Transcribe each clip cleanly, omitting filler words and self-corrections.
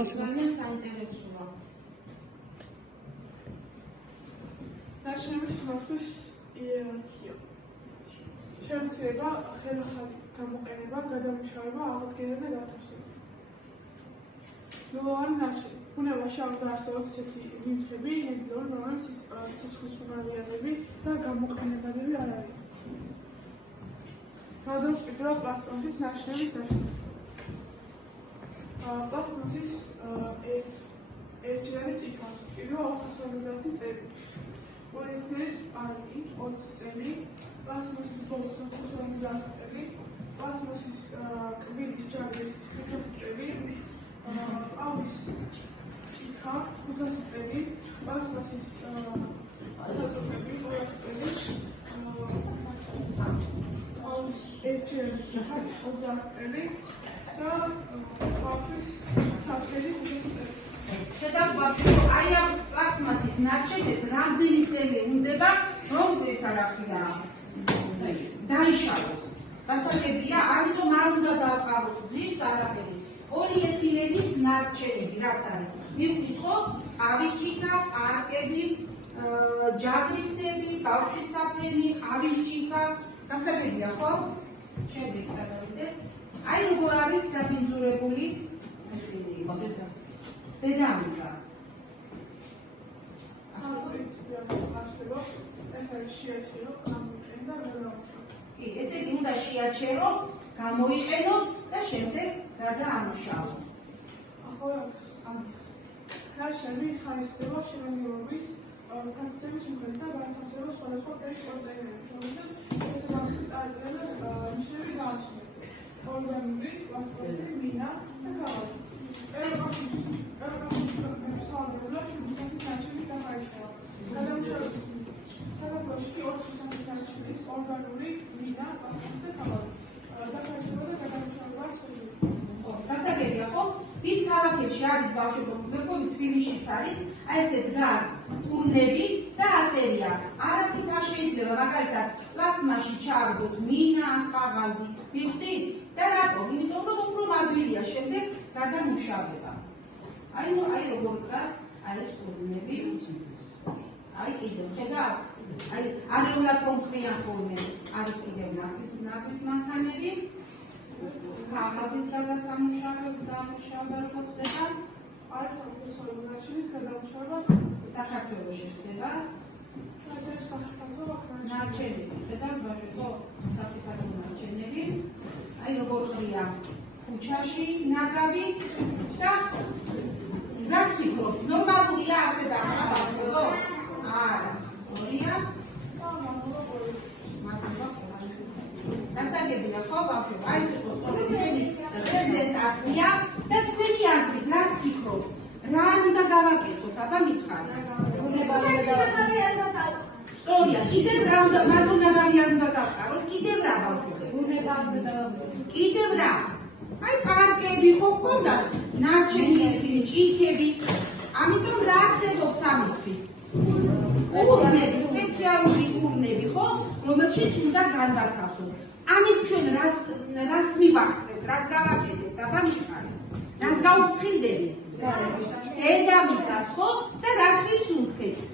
ძალიან საინტერესოა. ნაშრომის მართვის იერარქია. შემცირება, ხელახალი გამოყენება, გადამუშავება, აღდგენა და გათავისუფლება. ნულოვანი ნაშრომი. ბუნებაში უნდა არსებობს ისეთი ნივთები, რომლებიც სიცოცხლისუნარიანები და გამოყენებადები არ არის. გადავსყიდვა პლასტმასის ნაშრომის ნაშრომს. პლასტმასის ერთჯერადი ტიპა, პირველ 450 წელი. პოლიეთილენის პარკი 20 წელი, პლასტმასის ბოლოს 450 წელი, პლასტმასის კბილის ჯაგრის 500 წელი, ყავის ჭიქა 500 წელი, პლასტმასის საწოლები 200 წელი, ყავის ერთჯერადი ჭიქა 30 წელი და ყავის საფრთხელი 500 წელი. შედარებით აი ამ პლასმასის ნარჩენებს რამდენი წელი უნდა რომ ეს არაფერა დაიშალოს. გასაგებია, ამიტომ არ უნდა დავყავოთ ძირს არაფერი. პოლიეთილენის ნარჩენები რაც არის. მივხვდით ხო? ყავის ჭიქა, პარკები, ჯაგრისები, ბავშვის საფენი, ყავის ჭიქა, გასაგებია ხო? შემდეგ გადავიდეთ. აი როგორ არის დაბინძურებული ესენი დედამიწა. კი, ესე იგი უნდა შეაჩერო, გამოიყენო და შემდეგ გადაამუშავო. ნაშრომი ხარისხდება შემადგენლობის ფაქტორების მიხედვით და განთავსება სხვადასხვა ტიპის პროტეინების, რომელსაც შესაბამისი წარწერა ნიშნები გააჩნია. ორგანული, პლასტმასი, მინა და ქაღალდი. საქართველოში 4 საათის ორგანული მინა, პლასტმასი და ქაღალდი. დაფარშება და გადამუშავება გასაგებია ხო? დიდ ქალაქებში არის ბავშვებო, მეგონი თბილისშიც არის, აი ესე დგას ტურნები და აწერია. არაფრით არ შეიძლება, მაგალითად, პლასმასში ჩააგდოთ მინა, ქაღალდი, ვიხდით? და რატომ? იმიტომ რომ უფრო მადვილია შემდეგ გადამუშავება. აი როგორ დგას აი ეს ტურნები. აი კიდევ ხედავთ? აი ადრეულად რომ ხრიან ხოლმე არის კიდევ ნახვის მანქანები. ქაღალდის გადასამუშავება ხდება. არის სამწუხაროდ ნაშრომის გადამუშავება საქართველოში ხდება. ნარჩენები, ხედავთ ბავშვებო, საფრთხე ნარჩენები. აი როგორ ხრია ქუჩაში ნაგავი და რას ფიქრობთ? ნორმალურია ასე დაყავებო? არა, სწორია. გასაგებია ხო ბავშვებო? აი ეს იყო სწორედ პრეზენტაცია და თქვენი აზრით რას ფიქრობთ? რა უნდა გავაკეთოთ? აბა მითხარით. სწორია, კიდევ რა უნდა მარტო ნაგავი არ უნდა დავყაროთ, კიდევ რა ბავშვებო? კიდევ რა? აი პარკები ხო გქონდათ, ნარჩენი ისინი ჭიქები. ამიტომ რა არსებობს ამისთვის? ურნები, სპეციალური ურნები ხო, რომელშიც უნდა განვათავსოთ. ამით ჩვენ რას მივახცევთ, რას გავაკეთებთ, აბა მიხარით. რას გავუფრთხილდებით? დედამიწას ხო და რას ვისუნთქებთ?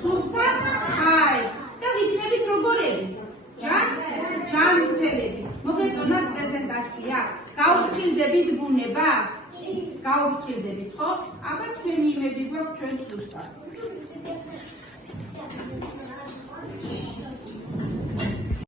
სუნთქად ჰაერს და ვიქნებით როგორები? ჯანმრთელები. მოგეწონათ პრეზენტაცია? გაუფრთხილდებით ბუნებას? გაუფრთხილდებით ხო? აბა თქვენი იმედი გვაქვს ჩვენ ზუსტად.